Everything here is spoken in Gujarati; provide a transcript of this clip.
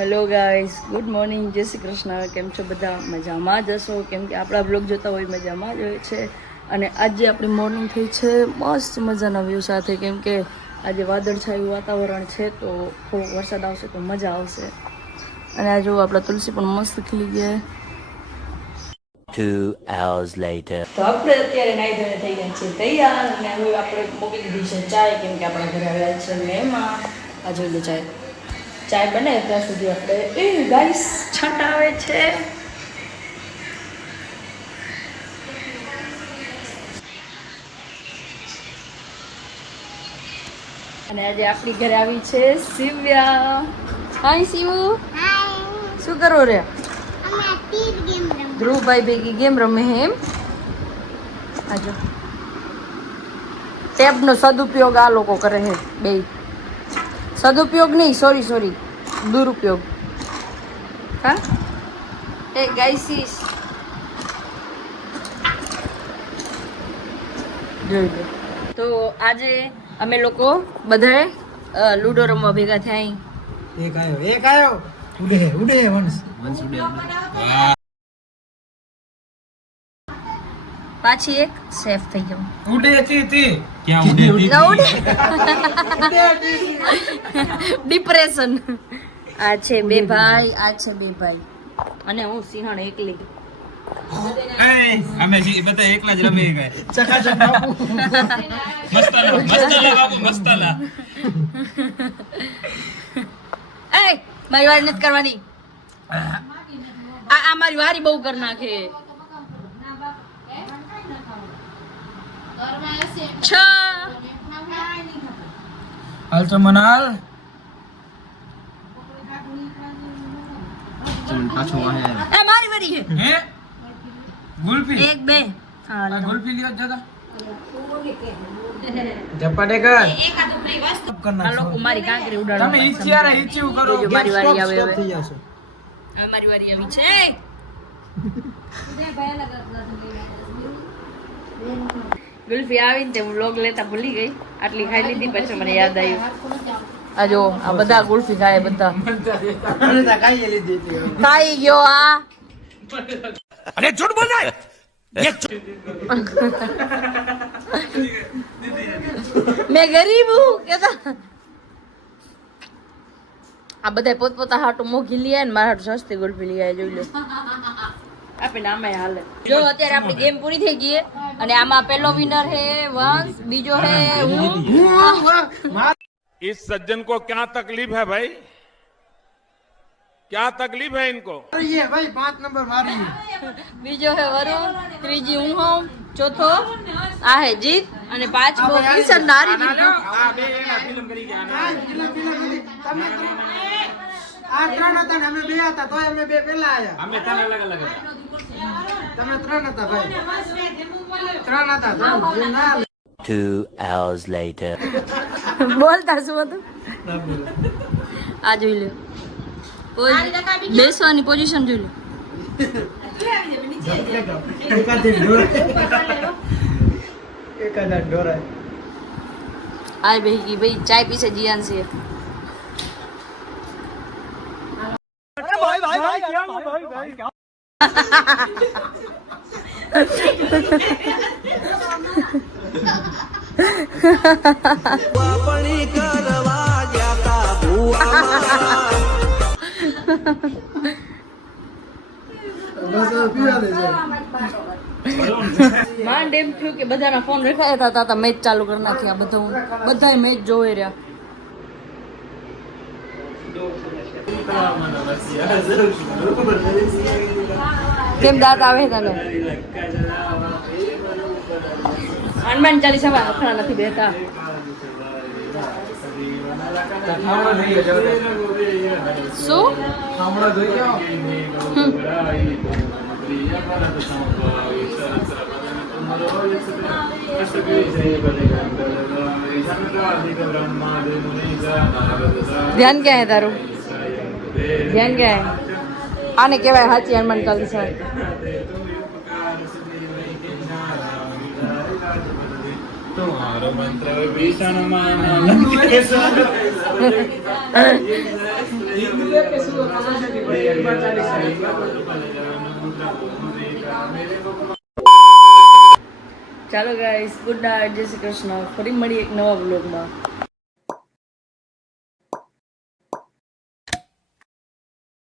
હેલો ગાઈસ, ગુડ મોર્નિંગ, જય શ્રી કૃષ્ણ. કેમ છો બધા? મજામાં જ હશો, કેમ કે આપણા બ્લોગ જોતા હોય મજામાં જ હોય છે. અને આજે આપણી મોર્નિંગ થઈ છે મસ્ત મજાના વ્યૂ સાથે, કેમ કે આજે વાદળછાયું વાતાવરણ છે, તો થોડો વરસાદ આવશે તો મજા આવશે. અને આ જો આપણા તુલસી પણ મસ્ત ખીલી ગયા. 2 hours later. તો આપણે અત્યારે નાઈ ધોઈને થઈ ગયા છે તૈયાર, અને હવે આપણે મૂકી દીધી છે ચાય, કેમ કે આપણા ઘરે આવ્યા છે મહેમાન. આ જોઈ લો ચાય બને ત્યાં સુધી આપણે ગાઈસ છાંટ આવે છે. અને આજે આપણી ઘરે આવી છે શિવ્યા. હાય શિવુ, શું કરો રે? ધ્રુવભાઈ ભેગી ગેમ રમે એમ. આજો ટેબનો સદુપયોગ આ લોકો કરે છે બે. સદુપયોગ નહીં, સોરી દુરુપયોગ. હા એ ગાઈસીસ જોઈ લો. તો આજે અમે લોકો બધાએ લૂડો રમવા ભેગા થયા. એક આયો ઉડે વંશ ઉડે. પાછી એક સેફ થઈ ગયો. ઉડે તે ક્યાં ઉડે ડિપ્રેશન. આ છે બે ભાઈ, અને હું સિંહણ એકલી. અમે બધા એકલા જ રમી ગયા. ચકાચક બાપુ મસ્તાલા એ મારી વારી નથી કરવાની. આ મારી વારી બહુ કરી નાખે. 6 હાલ તો મનાલ એ મારી વારી છે. હે ગુલ્ફી 1 2 હા ગુલ્ફી લ્યો જતા જપાડે કર આ લોકો મારી કાંકરી ઉડાડવા. તમે ઈચ્છ્યા ઈચ્છ્યું કરો. જો મારી વારી આવે હવે. થઈ જશે. હવે મારી વારી આવી છે. ગુલ્ફી આવીને તે હું વ્લોગ લેતા ભૂલી ગઈ. આટલી ખાઈ લીધી, પછી મને યાદ આવ્યું. આ જો આ બધા ગુલ્ફી ખાય બધા. ખાઈ ગયો આ. अरे झूठ बोल रहा है मैं गरीब हूँ कहता. આ બધા પોતપોતા હાટું મોઘી લઈ ને મારા હાટું સસ્તી ગુલ્ફી લઈ આવે. જોઈ લો આપે નામે હાલે. જો અત્યારે આપણી ગેમ પૂરી થઈ ગઈ અને આમાં પહેલો વિનર હે વંશ, બીજો હે હું. इस सज्जन को क्या तकलीफ है भाई? क्या तकलीफ है इनको? ये भाई 5 नंबर मारी. બીજો હે વરુણ, ત્રીજી હું હોઉં, ચોથો આ હે જીત, અને પાંચમો કિશન નારી દીધું. આ બે એના ફિલ્મ કરી ગયા. તમે આ 3 હતા ને અમે 2 હતા, તોય અમે 2 પહેલા આયા. અમે 3 અલગ અલગ હતા. તમે 3 હતા ભાઈ. 3 હતા. 2 hours later. બોલતા શું હતું? આ જોઈ લો. બેસવાની પોઝિશન જોઈ લો. એકાદા ઢોરાય. આ ભાઈ ભાઈ ચાય પીસે જીયાન છે. માંડ એમ થયું કે બધાના ફોન રખાયા હતા, મેચ ચાલુ કરી નાખી. આ બધા મેચ જોઈ રહ્યા. કેમ દાંત આવે તને? હનુમાન ચાલીસામાં અખણા નથી બેતા. શું ધ્યાન ક્યાં હે તારું? ધ્યાન ક્યાં હે? આને કહેવાય સાચી હનુમાન ચાલીસા. तुम्हारो मंत्र भीषण माना ચાલો ગાઈસ, ગુડ નાઇટ, જય શ્રી કૃષ્ણ. ફરી મળીએ એક નવા વ્લોગમાં.